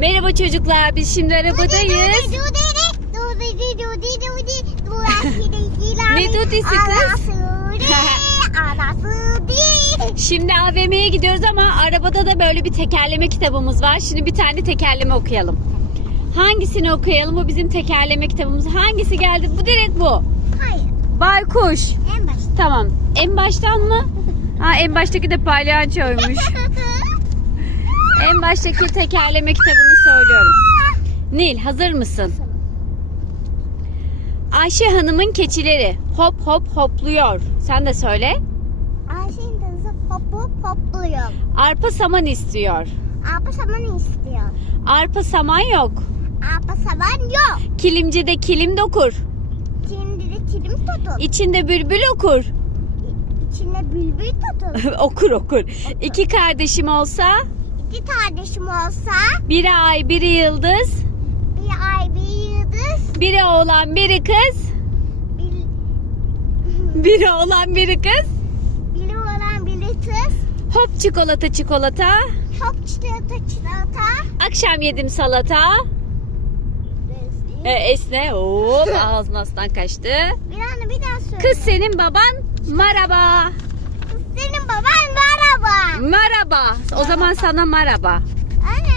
Merhaba çocuklar. Biz şimdi arabadayız. Ne dudisi kız? Şimdi AVM'ye gidiyoruz ama arabada da böyle bir tekerleme kitabımız var. Şimdi bir tane tekerleme okuyalım. Hangisini okuyalım? Bu bizim tekerleme kitabımız. Hangisi geldi? Bu direkt bu. Hayır. Baykuş. En başta. Tamam. En baştan mı? Ha en baştaki de palyaçoymuş. En baştaki tekerleme kitabını söylüyorum. Nil hazır mısın? Ayşe Hanım'ın keçileri hop hop hopluyor. Sen de söyle. Ayşe'nin dansı hop hop hopluyor. Arpa saman istiyor. Arpa saman istiyor. Arpa saman yok. Arpa saman yok. Kilimcide kilim dokur. Şimdi de kilim tutun. İçinde bülbül okur. İçine bülbül tutun. okur okur. İki kardeşim olsa İki kardeşim olsa biri ay biri yıldız. bir ay bir yıldız. Biri oğlan biri kız. Bir, Biri oğlan biri kız. biri olan biri kız. Hop çikolata çikolata. Hop çikolata çikolata. Akşam yedim salata. E, esne. Hop ağzından kaçtı. Bir anne bir daha söyle. Kız senin baban merhaba. Kız senin baban merhaba. O zaman sana merhaba. Anne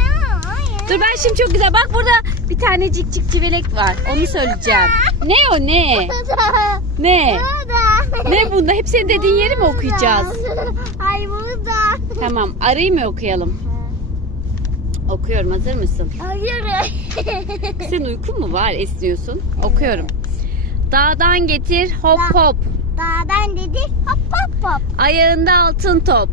hayır. Dur ben şimdi çok güzel. Bak burada bir tane cik cik civelek var. Onu söyleyeceğim. Ne o ne? Ne? Ne bunda? Hep senin dediğin yeri mi okuyacağız? Ay burada. Tamam. Arayı mı okuyalım? Okuyorum. Hazır mısın? Hayır. Senin uykun mu var? Esniyorsun. Okuyorum. Dağdan getir hop hop. Dağdan dedi hop hop hop. Ayağında altın top.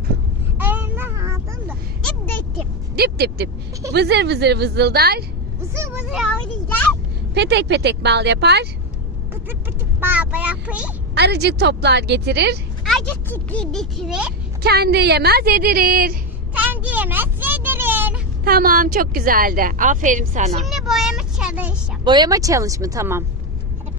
Elinde hatun da ip döktüm. Dip dip dip. Vızır vızır vızıldar. Vızır vızır oynayacağım. Petek petek bal yapar. Pıtı pıtı baba yapayım. Arıcık toplar getirir. Acı tikli bitirir. Kendi yemez yedirir. Kendi yemez yedirir. Tamam çok güzeldi. Aferin sana. Şimdi boyama çalışacağım. Boyama challenge mı? Tamam.